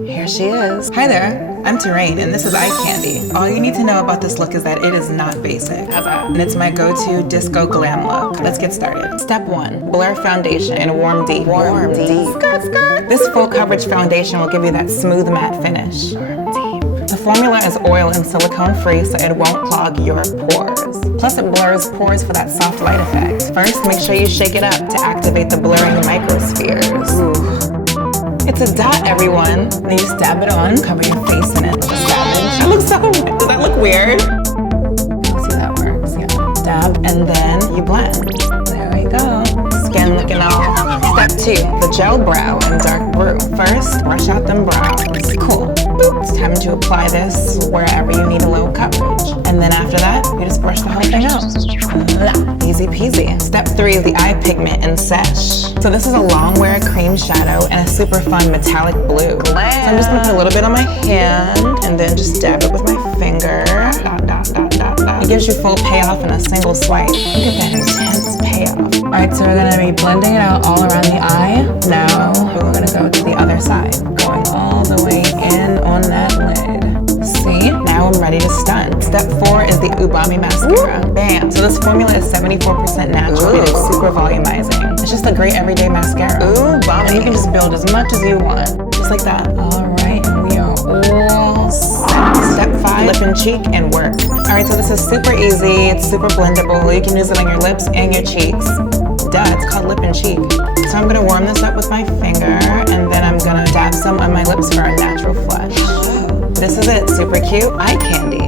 Here she is. Hi there, I'm Torraine and this is eye candy. All you need to know about this look is that it is not basic. And it's my go-to disco glam look. Let's get started. Step 1, blur foundation in Warm Deep. Warm Deep. Skirt, skirt. This full coverage foundation will give you that smooth matte finish. Warm Deep. The formula is oil and silicone free so it won't clog your pores. Plus it blurs pores for that soft light effect. First, make sure you shake it up to activate the blurring microspheres. Ooh. It's a dot, everyone. Then you stab it on, cover your face in it. Savage. That looks so, does that look weird? Let's see how that works, yeah. Dab, and then you blend. There we go. Skin looking all. Step 2, the gel brow in dark blue. First, brush out them brows. Cool. Boop. It's time to apply this wherever you need a little coverage. And then after that, you just brush the whole thing out. Easy peasy. Step 3 is the eye pigment in Sesh. So this is a long wear cream shadow and a super fun metallic blue. So I'm just gonna put a little bit on my hand and then just dab it with my finger. Dot, dot, dot, dot, dot. It gives you full payoff in a single swipe. Look at that intense payoff. All right, so we're gonna be blending it out all around the eye. Now we're gonna go to the other side, going all the way in on that lid. See, now I'm ready to stun. Step 4 is the Ubami mascara. Bam! So this formula is 74% natural and it's super volumizing. It's just a great everyday mascara. Ubami. And you can just build as much as you want. Just like that. All right, and we are all set. Step 5, lip and cheek and work. All right, so this is super easy. It's super blendable. You can use it on your lips and your cheeks. Duh, it's called lip and cheek. So I'm gonna warm this up with my finger and then I'm gonna dab some on my lips for a natural flush. This is it, super cute eye candy.